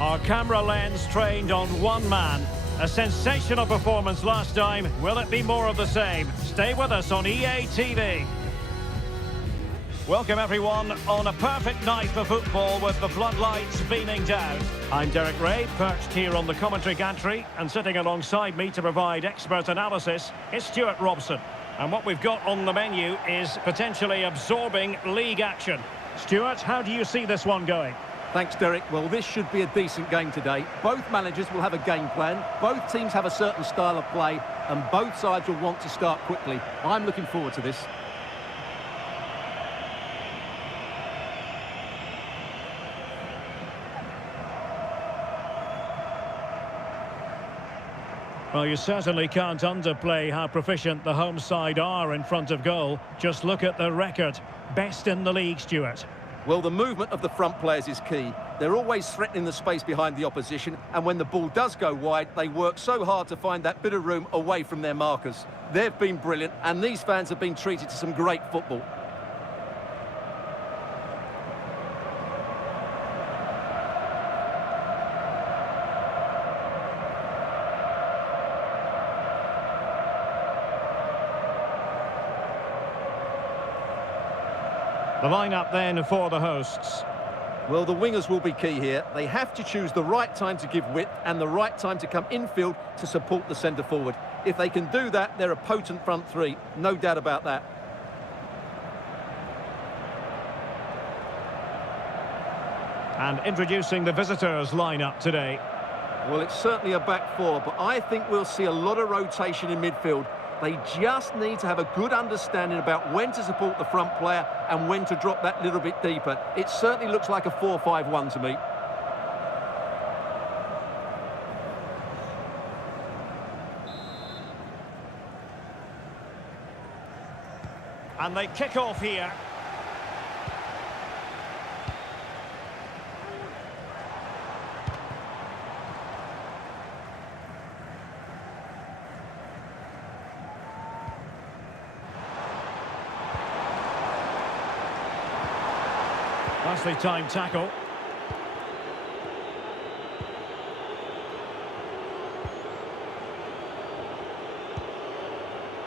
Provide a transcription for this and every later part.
Our camera lens trained on one man. A sensational performance last time. Will it be more of the same? Stay with us on EA TV. Welcome everyone on a perfect night for football with the floodlights beaming down. I'm Derek Ray, perched here on the commentary gantry, and sitting alongside me to provide expert analysis is Stuart Robson. And what we've got on the menu is potentially absorbing league action. Stuart, how do you see this one going? Thanks, Derek. Well, this should be a decent game today. Both managers will have a game plan. Both teams have a certain style of play, and both sides will want to start quickly. I'm looking forward to this. Well, you certainly can't underplay how proficient the home side are in front of goal. Just look at the record. Best in the league, Stuart. Well, the movement of the front players is key. They're always threatening the space behind the opposition, and when the ball does go wide, they work so hard to find that bit of room away from their markers. They've been brilliant, and these fans have been treated to some great football. The lineup then for the hosts. Well, the wingers will be key here. They have to choose the right time to give width and the right time to come infield to support the centre forward. If they can do that, they're a potent front three. No doubt about that. And introducing the visitors lineup today. Well, it's certainly a back four, but I think we'll see a lot of rotation in midfield. They just need to have a good understanding about when to support the front player and when to drop that little bit deeper. It certainly looks like a 4-5-1 to me. And they kick off here. Nicely timed tackle.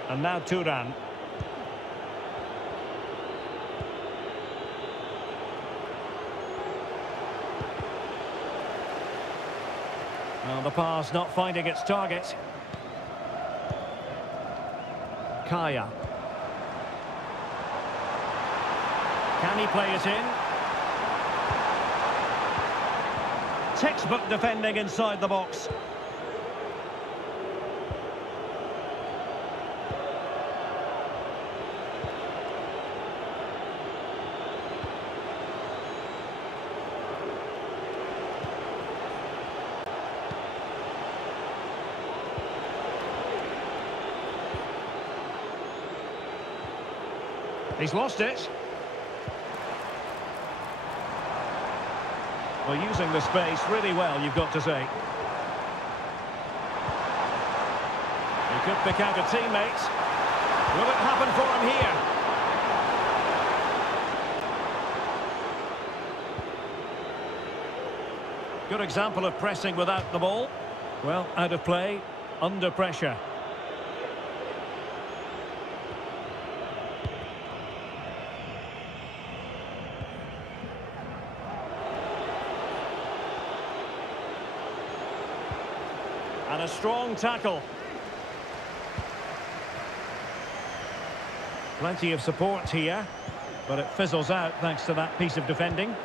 And now Turan. Well, the pass not finding its target. Kaya. Can he play it in? Textbook defending inside the box. He's lost it. Well, using the space really well, you've got to say. He could pick out a teammate. Will it happen for him here? Good example of pressing without the ball. Well, out of play, under pressure. And a strong tackle. Plenty of support here, but it fizzles out thanks to that piece of defending.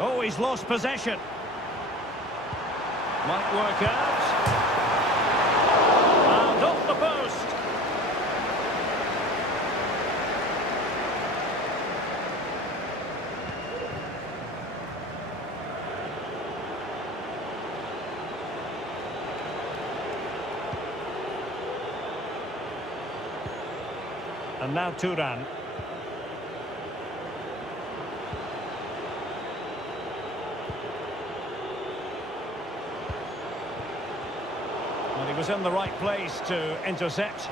Oh, he's lost possession. Might work out. Off the post. And now Turan. And he was in the right place to intercept.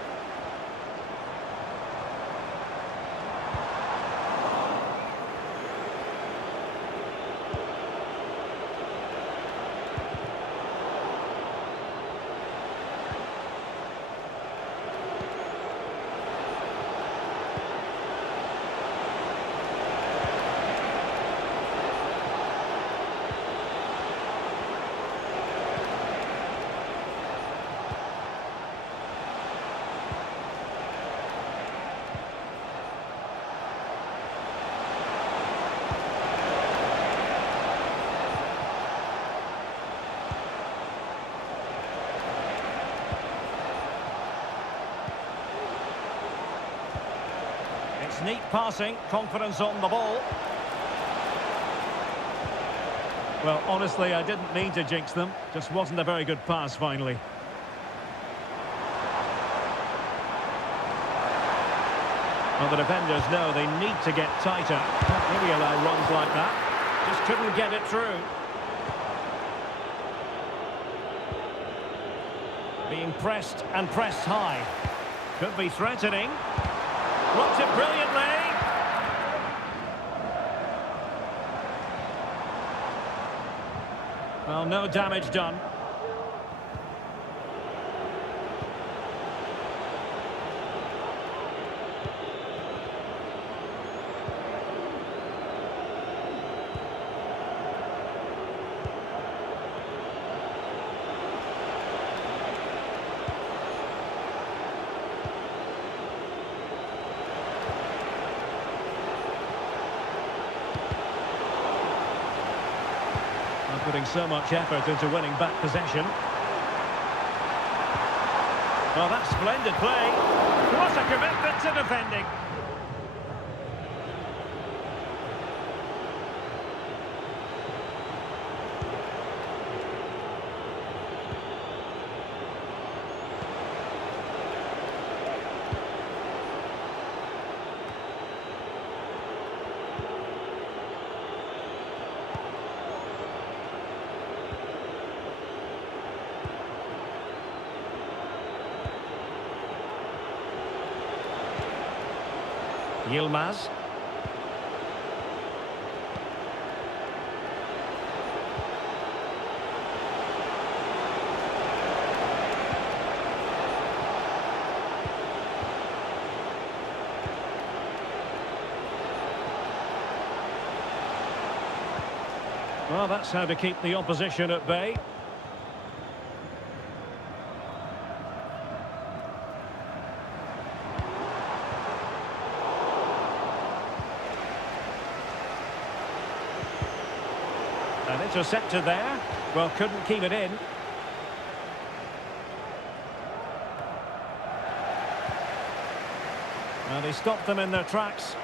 Neat passing, confidence on the ball. Well, honestly, I didn't mean to jinx them. Just wasn't a very good pass, finally. Well, the defenders know they need to get tighter. Can't really allow runs like that. Just couldn't get it through. Being pressed and pressed high. Could be threatening. Blocked it brilliantly. Well, no damage done. Putting so much effort into winning back possession. Well, that's splendid play. What a commitment to defending. Yilmaz. Well, that's how to keep the opposition at bay. An interceptor there. Well, couldn't keep it in. And he stopped them in their tracks.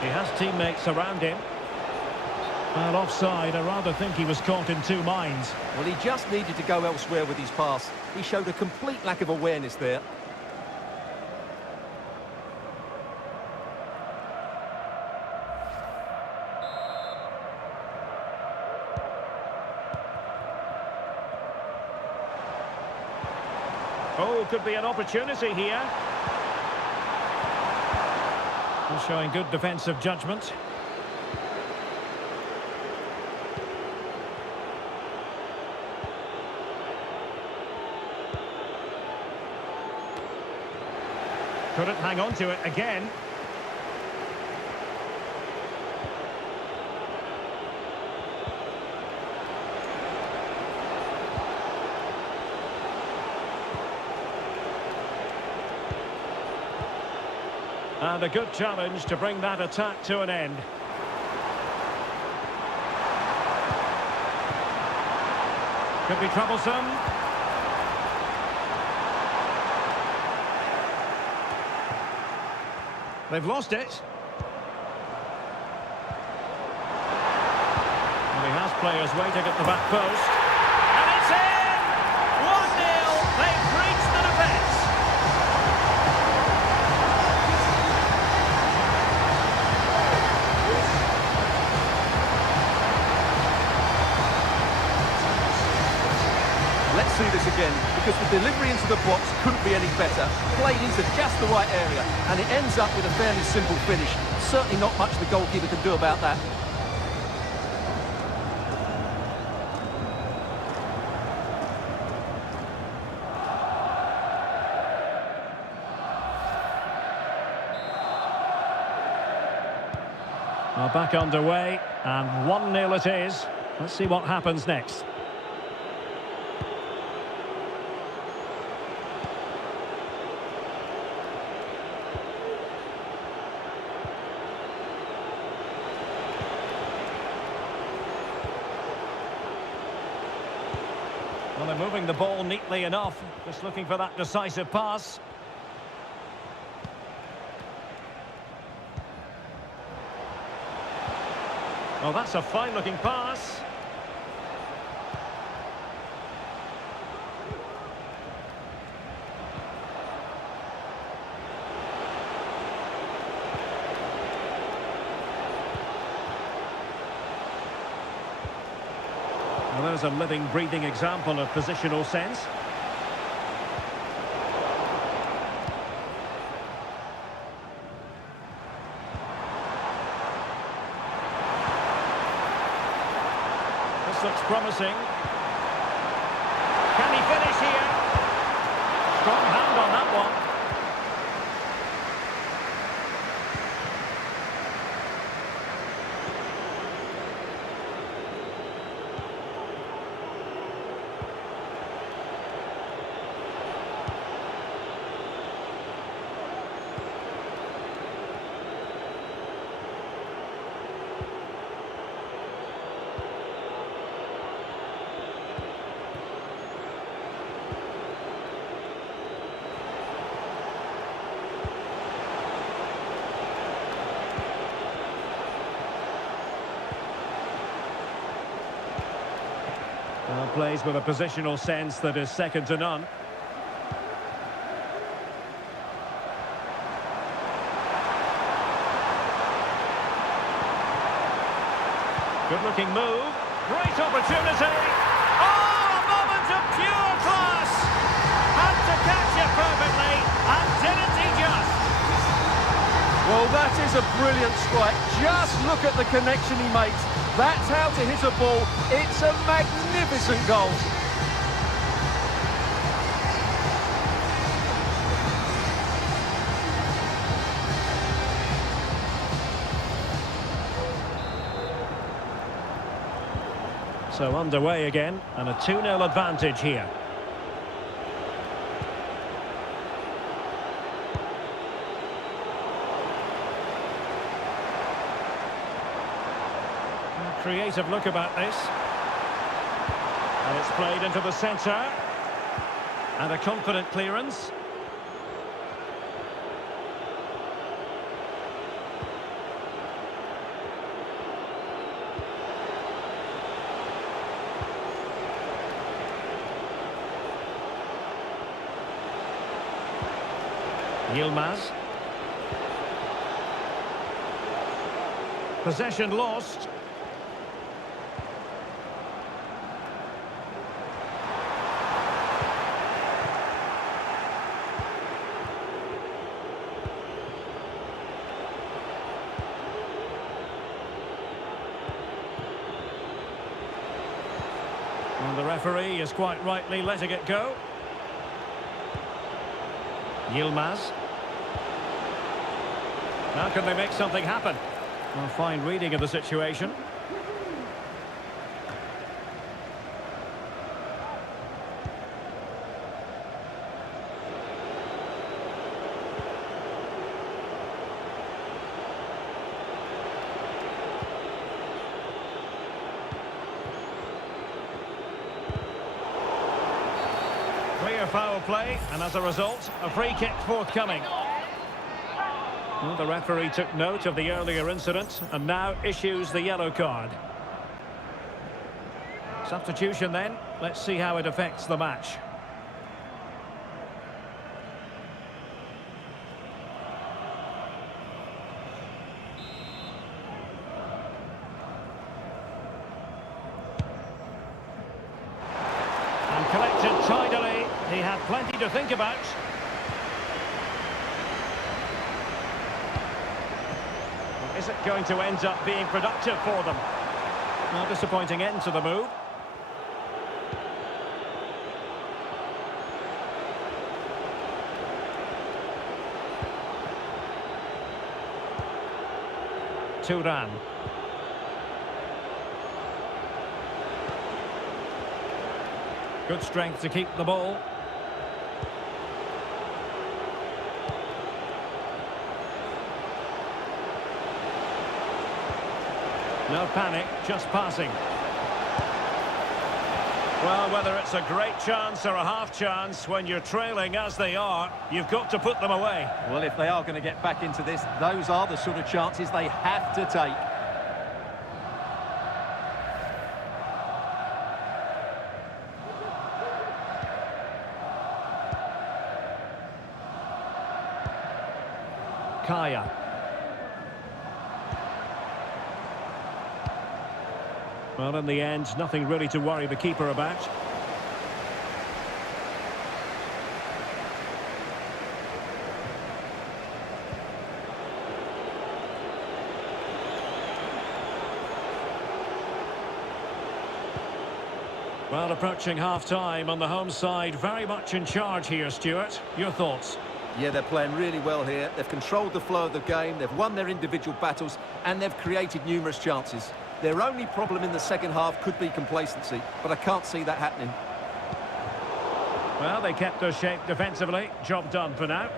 He has teammates around him. Well, offside, I rather think he was caught in two minds. Well, he just needed to go elsewhere with his pass. He showed a complete lack of awareness there. Oh, could be an opportunity here. He's showing good defensive judgment. Couldn't hang on to it again. And a good challenge to bring that attack to an end. Could be troublesome. They've lost it. And he has players waiting at the back post. And it's in! 1-0. They've breached the defence. because the delivery into the box couldn't be any better. Played into just the right area, and it ends up with a fairly simple finish. Certainly not much the goalkeeper can do about that. Well, back underway, and 1-0 it is. Let's see what happens next. Well, they're moving the ball neatly enough, just looking for that decisive pass. Oh, that's a fine-looking pass. Well, there's a living, breathing example of positional sense. This looks promising. Can he finish here? Strong hand on that one. Plays with a positional sense that is second to none. Good-looking move. Great opportunity. Oh, a moment of pure class. Had to catch it perfectly, and didn't he just? Well, that is a brilliant strike. Just look at the connection he makes. That's how to hit a ball. It's a magnificent goal. So underway again, and a 2-0 advantage here. Creative look about this. And it's played into the centre. And a confident clearance. Yilmaz. Possession lost. And the referee is quite rightly letting it go. Yilmaz. How can they make something happen? Well, fine reading of the situation. Clear foul play, and as a result, a free kick forthcoming. Well, the referee took note of the earlier incident and now issues the yellow card. Substitution then. Let's see how it affects the match. And collected tidily. He had plenty to think about. Is it going to end up being productive for them? A disappointing end to the move. Turan. Good strength to keep the ball. No panic, just passing. Well, whether it's a great chance or a half chance, when you're trailing as they are, you've got to put them away. Well, if they are going to get back into this, those are the sort of chances they have to take. Kaya. Well, in the end, nothing really to worry the keeper about. Well, approaching half-time on the home side, very much in charge here, Stuart. Your thoughts? Yeah, they're playing really well here. They've controlled the flow of the game, they've won their individual battles, and they've created numerous chances. Their only problem in the second half could be complacency, but I can't see that happening. Well, they kept their shape defensively. Job done for now.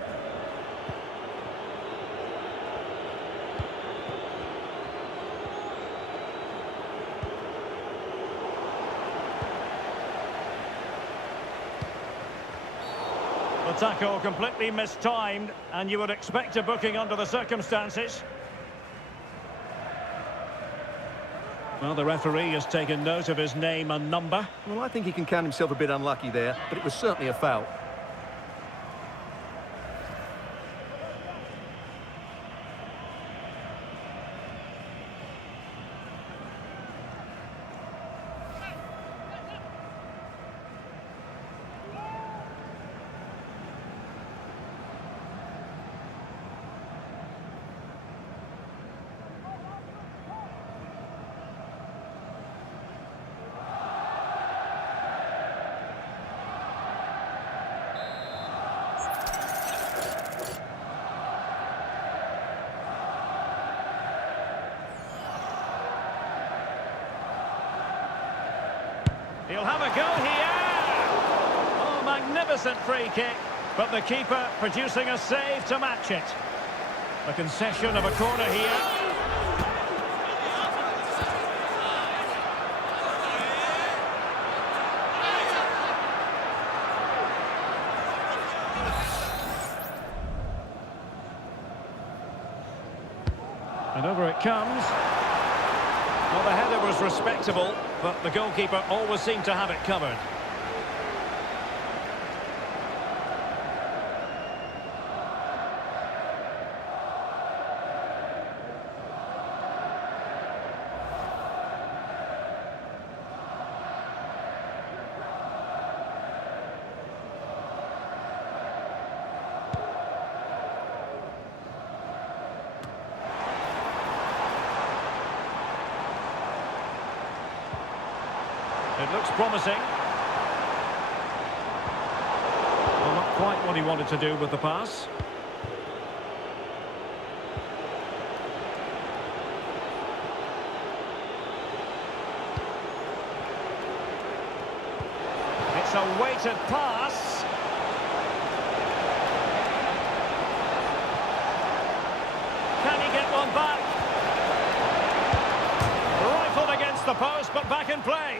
The tackle completely mistimed, and you would expect a booking under the circumstances. Well, the referee has taken note of his name and number. Well, I think he can count himself a bit unlucky there, but it was certainly a foul. He'll have a go here! Oh, magnificent free kick, but the keeper producing a save to match it. A concession of a corner here. And over it comes. Well, the header was respectable, but the goalkeeper always seemed to have it covered. It looks promising. Well, not quite what he wanted to do with the pass. It's a weighted pass. Can he get one back? Rifled against the post, but back in play.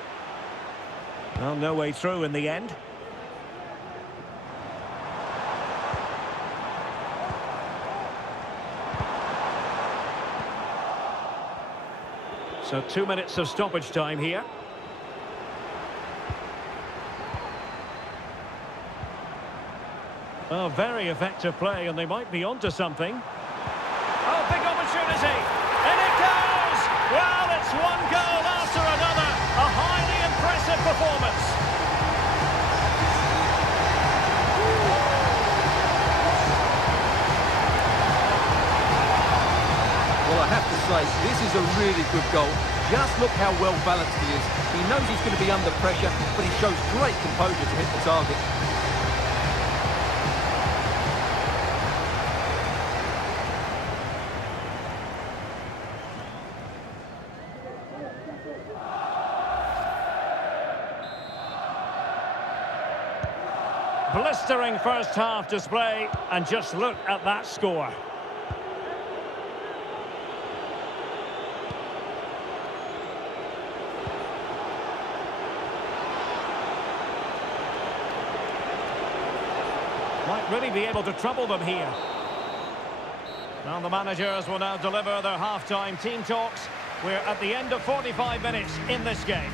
Well, no way through in the end. So 2 minutes of stoppage time here. Oh, very effective play, and they might be onto something. Oh, big opportunity! And it goes! Well, it's one goal after another. A highly impressive performance. say, this is a really good goal. Just look how well balanced he is. He knows he's going to be under pressure, but he shows great composure to hit the target. Blistering first half display, and just look at that score. Might really be able to trouble them here. Now the managers will now deliver their half-time team talks. We're at the end of 45 minutes in this game.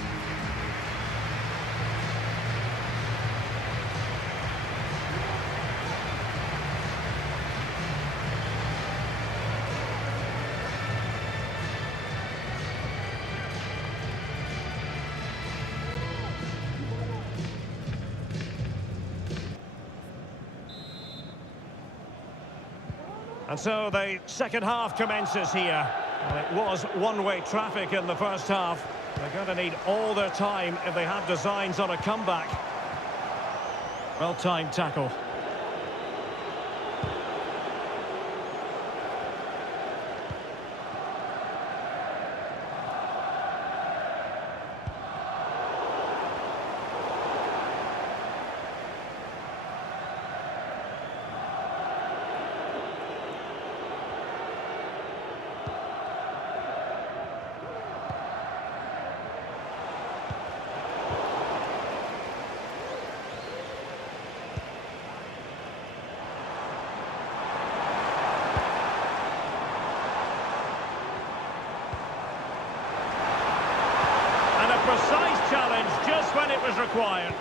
And so the second half commences here. Well, it was one-way traffic in the first half. They're going to need all their time if they have designs on a comeback. Well-timed tackle. Precise challenge just when it was required.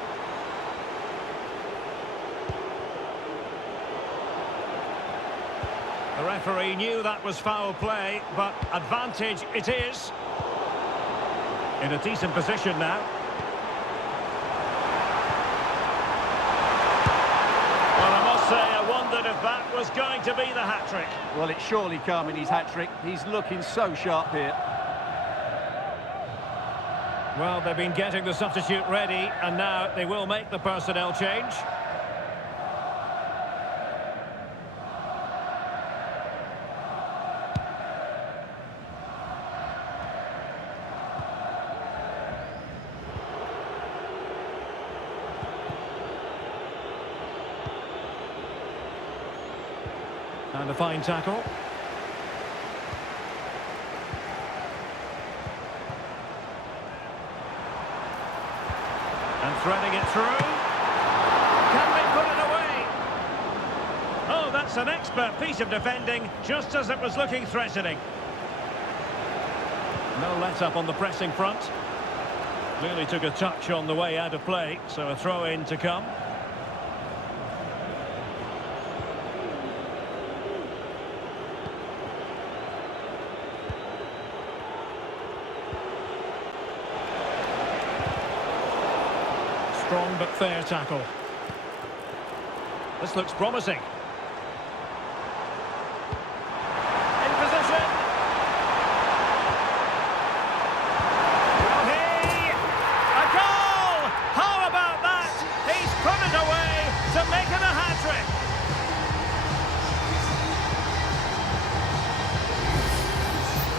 The referee knew that was foul play, but advantage it is. In a decent position now. Well, I must say, I wondered if that was going to be the hat-trick. Well, it surely can't be his hat-trick. He's looking so sharp here. Well, they've been getting the substitute ready, and now they will make the personnel change. And a fine tackle. And threading it through. Can they put it away? Oh, that's an expert piece of defending, just as it was looking threatening. No let-up on the pressing front. Clearly took a touch on the way out of play, so a throw-in to come. Strong but fair tackle. This looks promising. In position. Rohi! A goal! How about that? He's put it away to make it a hat-trick.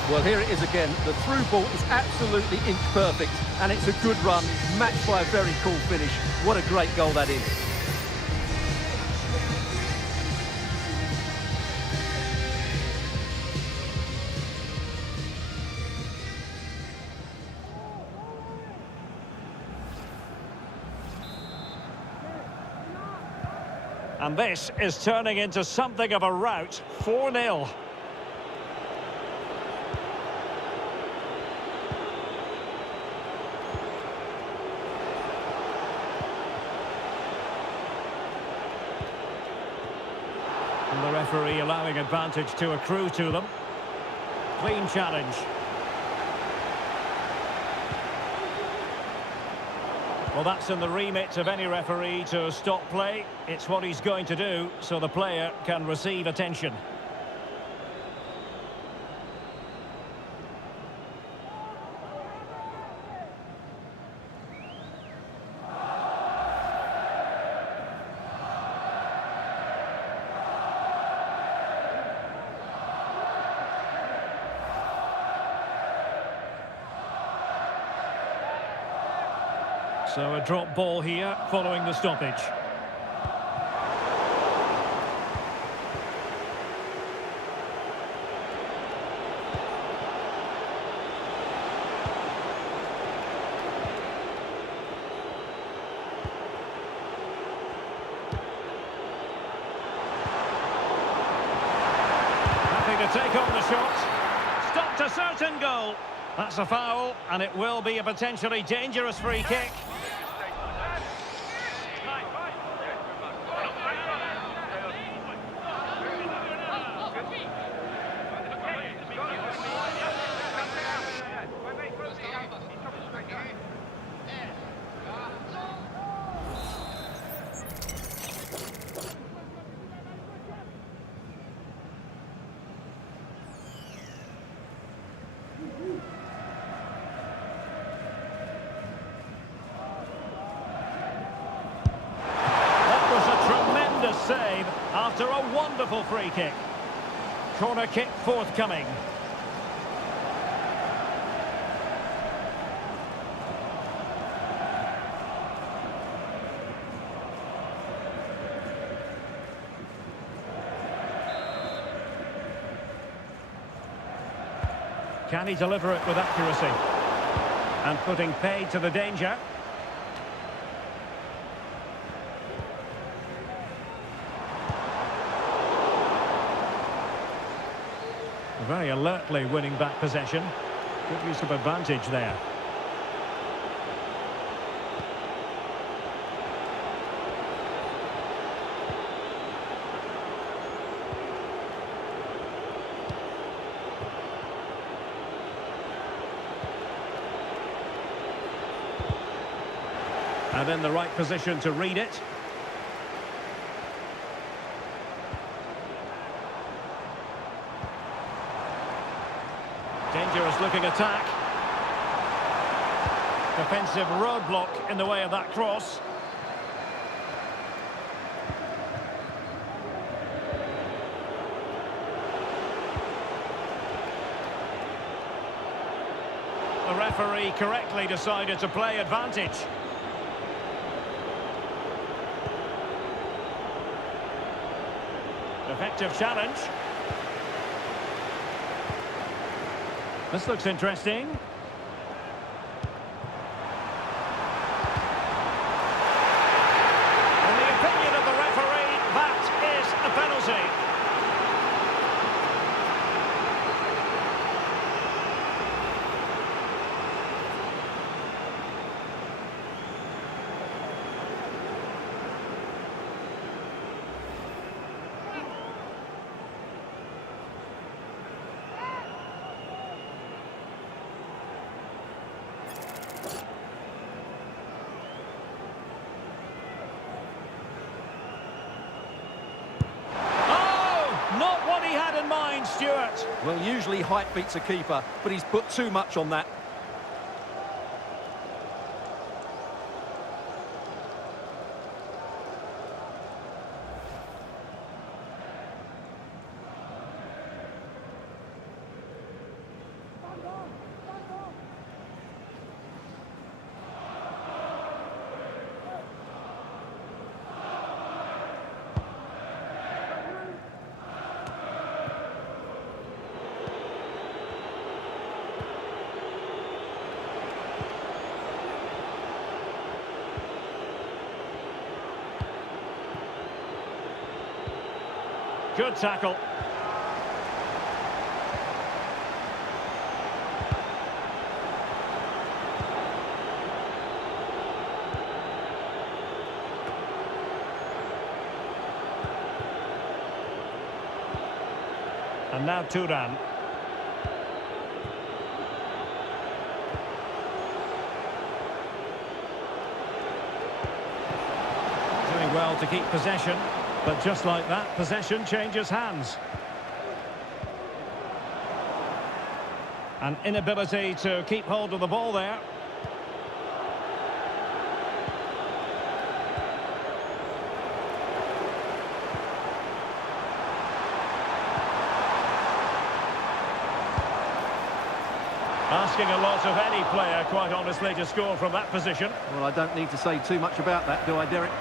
Well, here it is again. The through ball is absolutely inch perfect, and it's a good run, matched by a very cool finish. What a great goal that is. And this is turning into something of a rout. 4-0. And the referee allowing advantage to accrue to them. Clean challenge. Well, that's in the remit of any referee to stop play. It's what he's going to do, so the player can receive attention. So a drop ball here following the stoppage. To take on the shot. Stopped a certain goal. That's a foul, and it will be a potentially dangerous free kick. Save after a wonderful free kick. Corner kick forthcoming. Can he deliver it with accuracy? And putting paid to the danger. Very alertly winning back possession. Good use of advantage there. And in the right position to read it. Dangerous looking attack. Defensive roadblock in the way of that cross. The referee correctly decided to play advantage. Effective challenge. This looks interesting. In the opinion of the referee, that is a penalty. Stuart. Well, usually height beats a keeper, but he's put too much on that. Good tackle. And now Turan. Doing well to keep possession. But just like that, possession changes hands. An inability to keep hold of the ball there. asking a lot of any player, quite honestly, to score from that position. Well, I don't need to say too much about that, do I, Derek?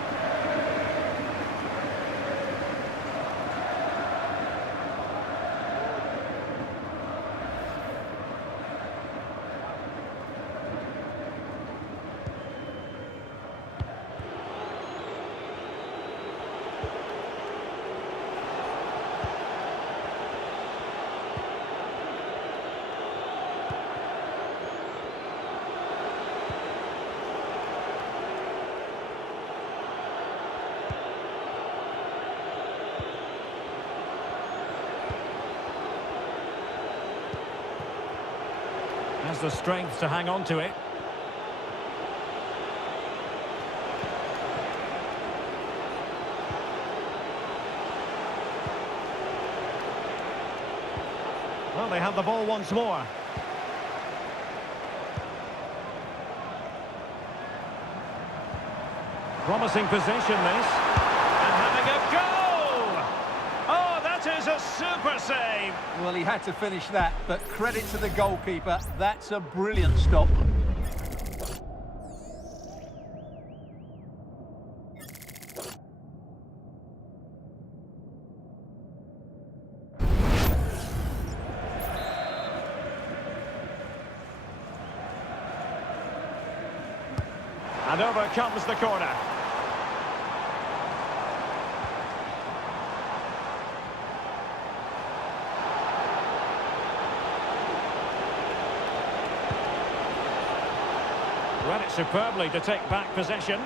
Has the strength to hang on to it. Well, they have the ball once more. Promising position, this. And having a goal! Oh, that is a super save! Well, he had to finish that, but credit to the goalkeeper. That's a brilliant stop. And over comes the corner. Read it superbly to take back possession.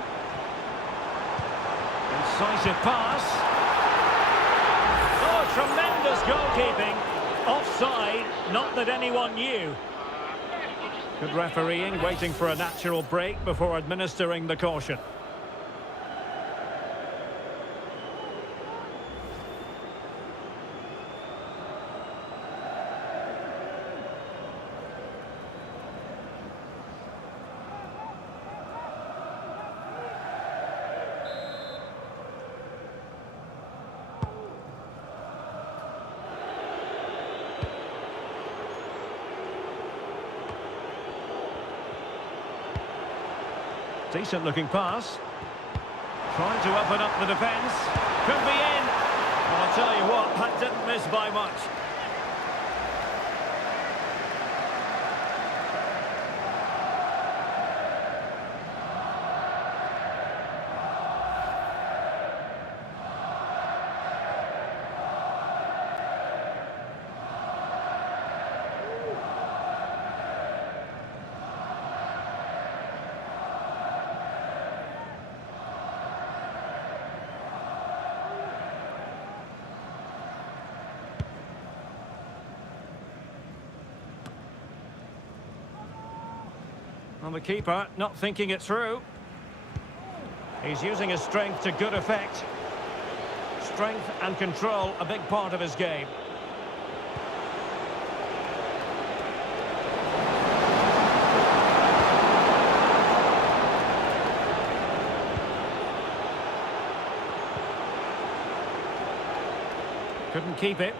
Incisive pass. Oh, tremendous goalkeeping. Offside, not that anyone knew. Good refereeing, waiting for a natural break before administering the caution. Decent looking pass. Trying to open up the defence. Could be in. Well, I'll tell you what, that didn't miss by much. And the keeper not thinking it through. He's using his strength to good effect. Strength and control, a big part of his game. Couldn't keep it.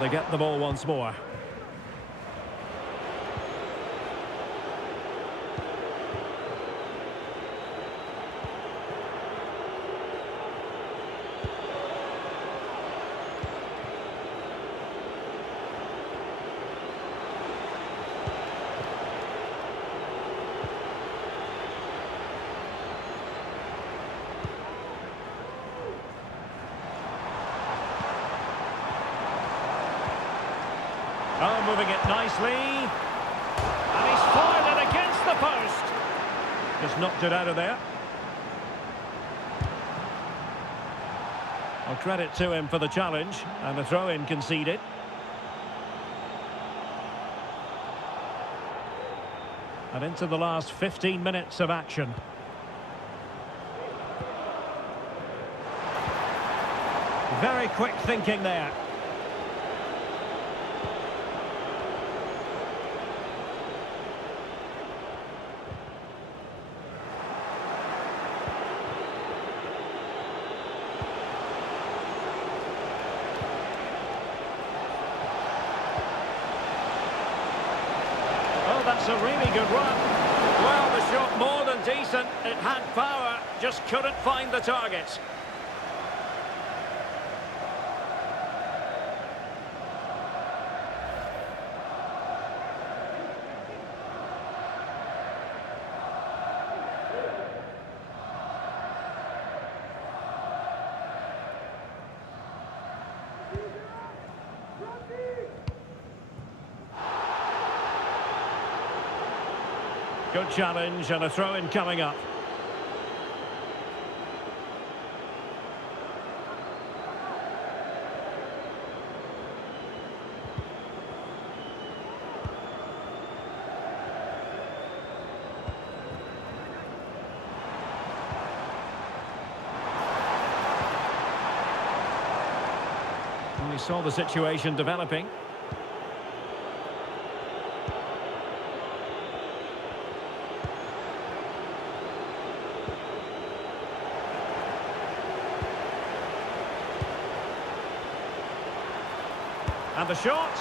They get the ball once more. Oh, moving it nicely. And he's fired it against the post. Just knocked it out of there. Well, credit to him for the challenge. And the throw-in conceded. And into the last 15 minutes of action. Very quick thinking there. That's a really good run. Well, the shot more than decent. It had power, just couldn't find the target. Good challenge and a throw-in coming up. We saw the situation developing. And the shot,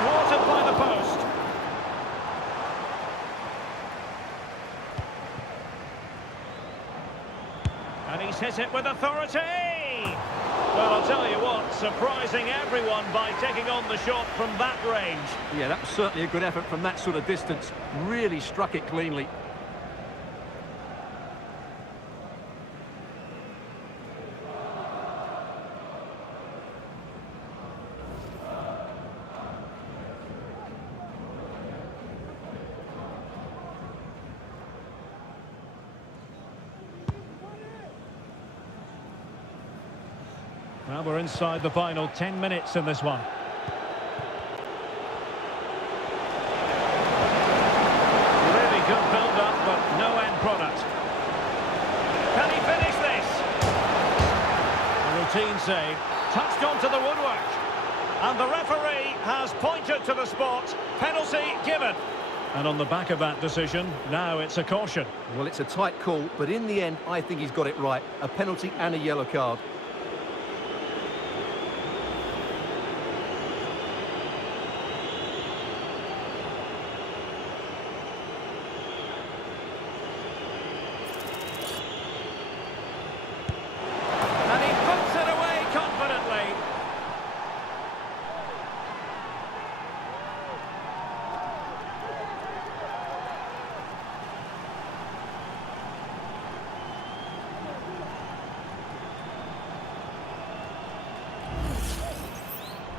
thwarted by the post. And he's hit it with authority. Well, I'll tell you what, surprising everyone by taking on the shot from that range. Yeah, that was certainly a good effort from that sort of distance. Really struck it cleanly. Well, we're inside the final 10 minutes in this one. Really good build-up, but no end product. Can he finish this? A routine save, touched onto the woodwork. And the referee has pointed to the spot. Penalty given. And on the back of that decision, now it's a caution. Well, it's a tight call, but in the end, I think he's got it right. A penalty and a yellow card.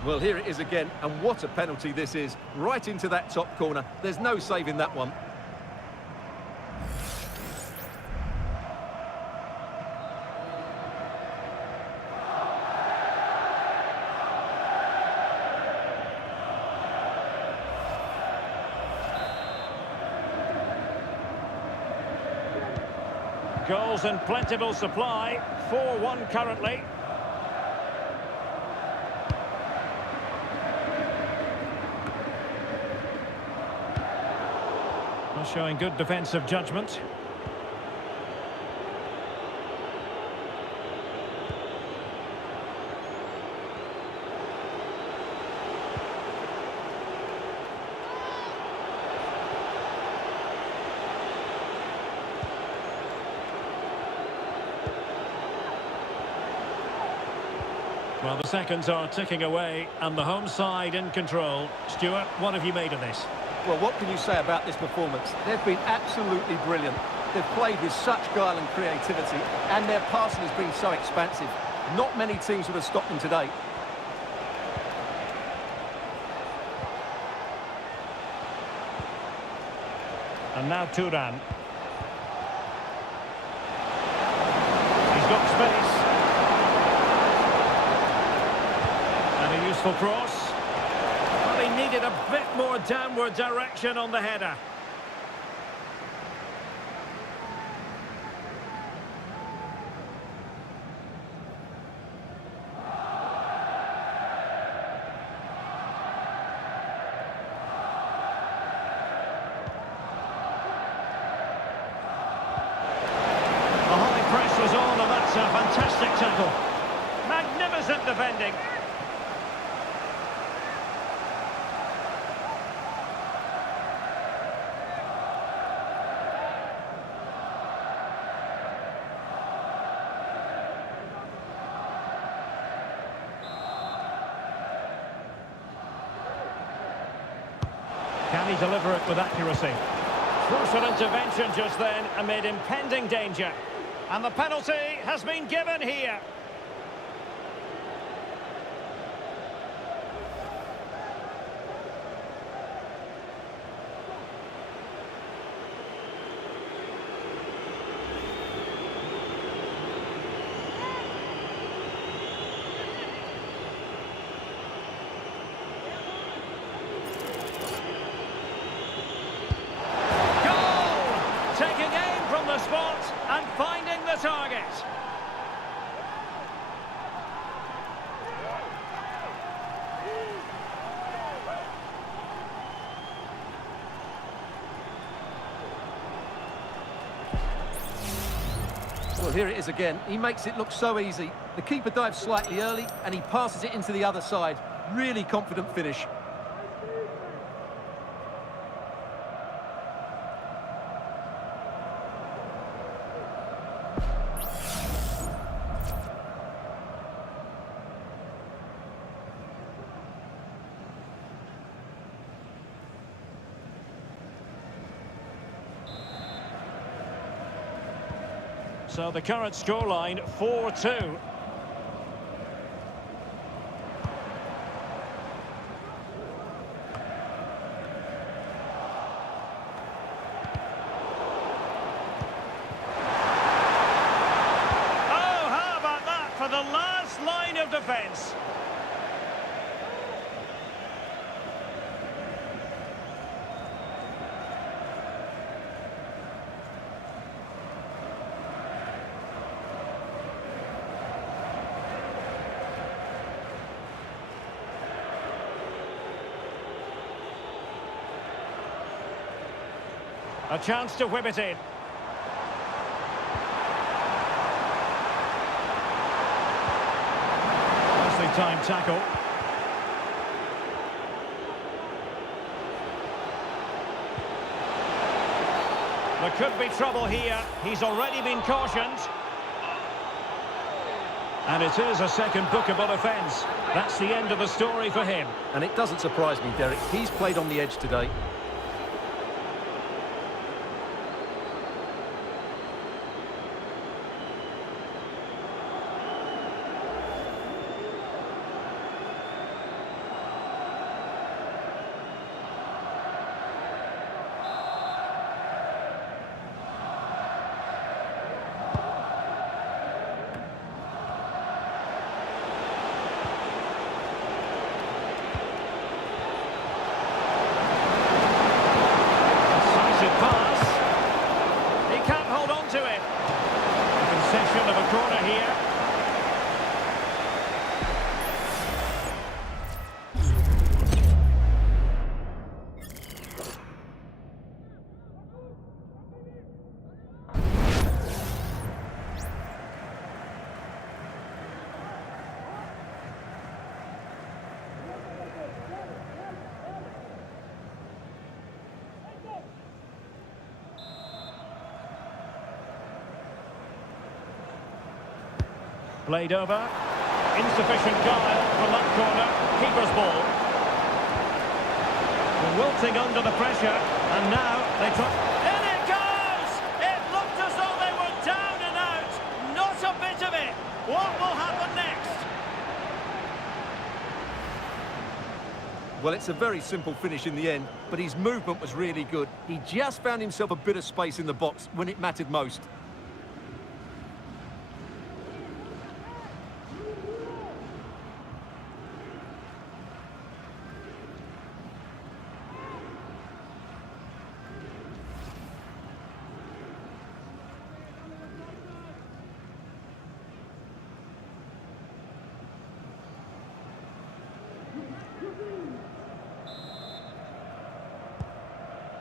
Well, here it is again, and what a penalty this is. Right into that top corner. There's no saving that one. Goals in plentiful supply, 4-1 currently. Showing good defensive judgment. Well, the seconds are ticking away and the home side in control. Stuart, what have you made of this? Well, what can you say about this performance? They've been absolutely brilliant. They've played with such guile and creativity, and their passing has been so expansive. Not many teams would have stopped them today. And now Turan. He's got space. And a useful cross. Well, he needed a bit more downward direction on the header. The high press was on, and that's a fantastic tackle. Magnificent defending. Can he deliver it with accuracy? Crucial intervention just then amid impending danger. And the penalty has been given here. Taking aim from the spot and finding the target. Well, here it is again. He makes it look so easy. The keeper dives slightly early and he passes it into the other side. Really confident finish. So the current scoreline, 4-2. Oh, how about that for the last line of defence? A chance to whip it in. Nicely timed tackle. There could be trouble here. He's already been cautioned. And it is a second bookable offence. That's the end of the story for him. And it doesn't surprise me, Derek. He's played on the edge today. Of a corner here. Played over. Insufficient guile from that corner. Keeper's ball. Wilting under the pressure. And now they try... In it goes! It looked as though they were down and out. Not a bit of it. What will happen next? Well, it's a very simple finish in the end, but his movement was really good. He just found himself a bit of space in the box when it mattered most.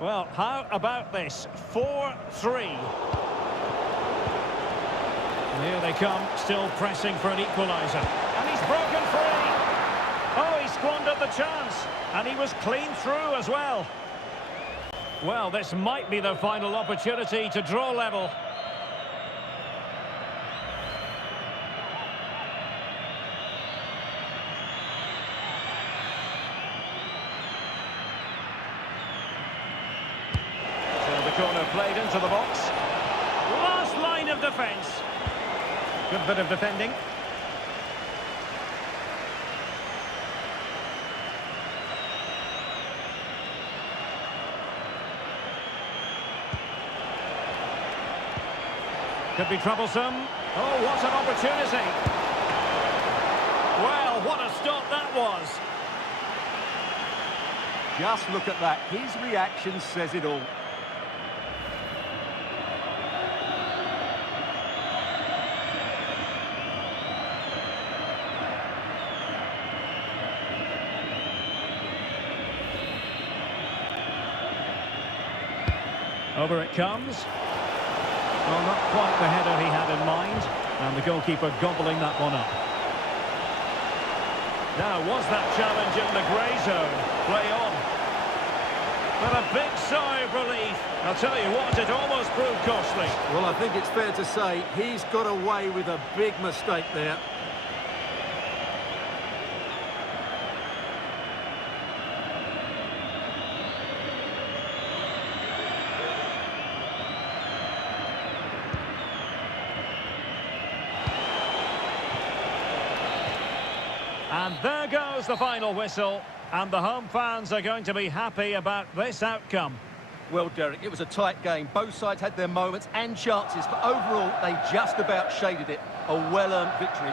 Well, how about this? 4-3. Here they come, still pressing for an equaliser. And he's broken free. Oh, he squandered the chance. And he was clean through as well. Well, this might be the final opportunity to draw level. corner played into the box. Last line of defence. Good bit of defending. Could be troublesome. Oh, what an opportunity. Well, what a stop that was. Just look at that. His reaction says it all. Over it comes. Well, not quite the header he had in mind. And the goalkeeper gobbling that one up. Now, was that challenge in the grey zone? Play on. But a big sigh of relief. I'll tell you what, it almost proved costly. Well, I think it's fair to say he's got away with a big mistake there. And there goes the final whistle. And the home fans are going to be happy about this outcome. Well, Derek, it was a tight game. Both sides had their moments and chances, but overall, they just about shaded it. A well-earned victory.